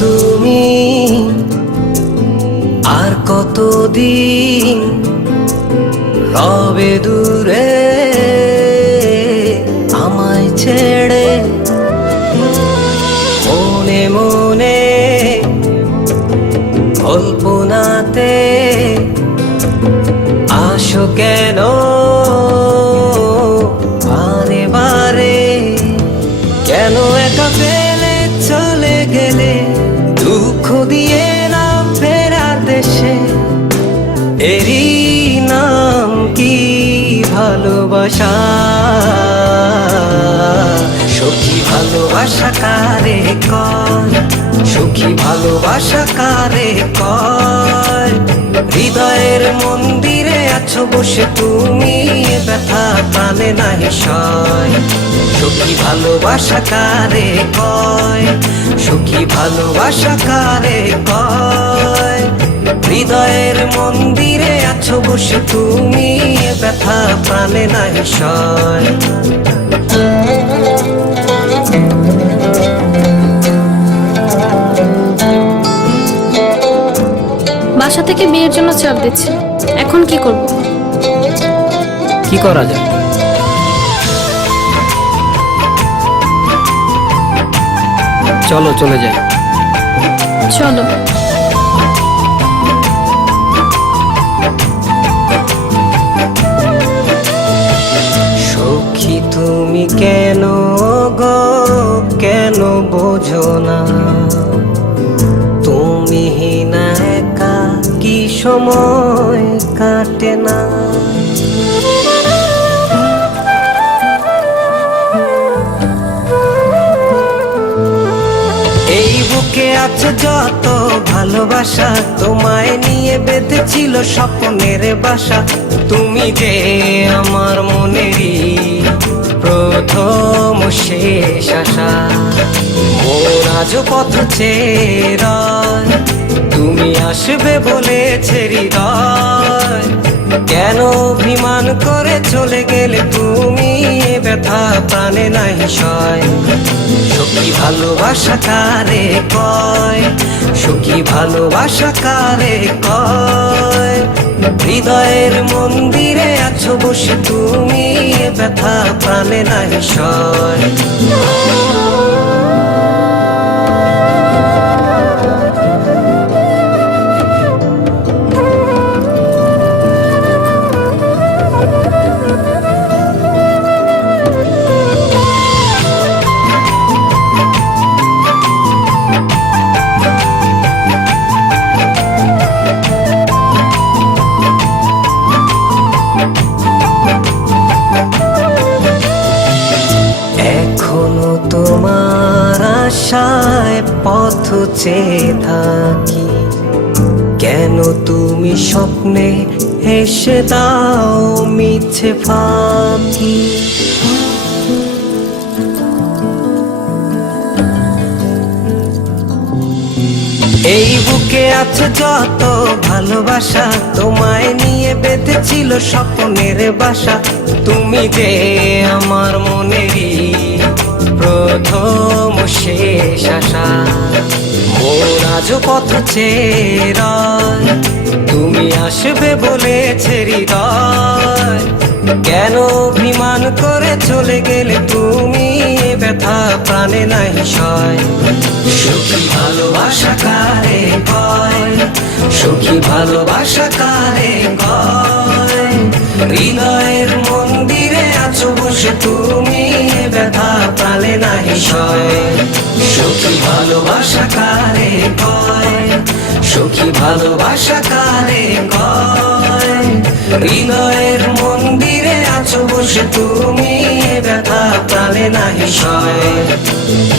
তুমি আর কতদিন রবে দূরে আমায় ছেড়ে, মনে মনে কল্পনাতে আসো কেন বারে বারে, কেন একা ফেলে চলে গেলে দুঃখ দিয়ে না ফেরার দেশে, এরই নাম কি ভালোবাসা? সখী ভালোবাসা কারে কয়, সখী ভালোবাসা কারে কয়? হৃদয়ের মন্দিরে আছো বসে তুমি, ব্যথা প্রাণে নাহি সয়। সখী ভালোবাসা কারে কয়, সখী ভালোবাসা কারে কয়? হৃদয়ের মন্দিরে আছো বসে তুমি, ব্যথা প্রাণে নাহি সয়। বাসা থেকে বিয়ের জন্য চাপ দিচ্ছে, এখন কি করব? কি করা যায়? চলো চলে যাই। চলো। সখী তুমি কেন গো, কেন বোঝো না? তুমি না একা কি সময় কাটে না? এই বুকে আছে যত ভালোবাসা, তোমায় নিয়ে বেঁধেছিল স্বপ্নের বাসা। তুমি যে আমার মনেরই প্রথম শেষ আশা, মোর আজও পথ চেয়ে, তুমি আসবে বলেছে হৃদয়। কেন অভিমান করে চলে গেলে তুমি, ব্যথা প্রাণে নাহি সয়। সখী ভালোবাসা কারে কয়, সখী ভালোবাসা কারে কয়? হৃদয়ের মন্দিরে আছো বসে তুমি, ব্যথা প্রাণে নাহি সয়। এখনো তোমার আশায় পথ চেয়ে থাকি, কেন তুমি স্বপ্নে হেসে দাও মিছে ফাঁকি? এই বুকে আছে যত ভালোবাসা, তোমায় নিয়ে বেঁধেছিল স্বপ্নের বাসা। তুমি যে আমার মনেরই প্রথম শেষ আশা, মোর আজও পথ চেয়ে, তুমি আসবে বলেছে হৃদয়। কেন অভিমান করে চলে গেলে তুমি, ব্যথা প্রাণে নাহি সয়। সখী ভালোবাসা কারে কয়, সখী ভালোবাসা কারে কয়? হৃদয়ের মন্দিরে আছো বসে তুমি, ব্যথা প্রাণে নাহি সয়। সখী ভালোবাসা কারে কয়, সখী ভালোবাসা কারে কয়। হৃদয়ের মন্দিরে আছো বসে তুমি, এ ব্যথা প্রাণে নাহি সয়।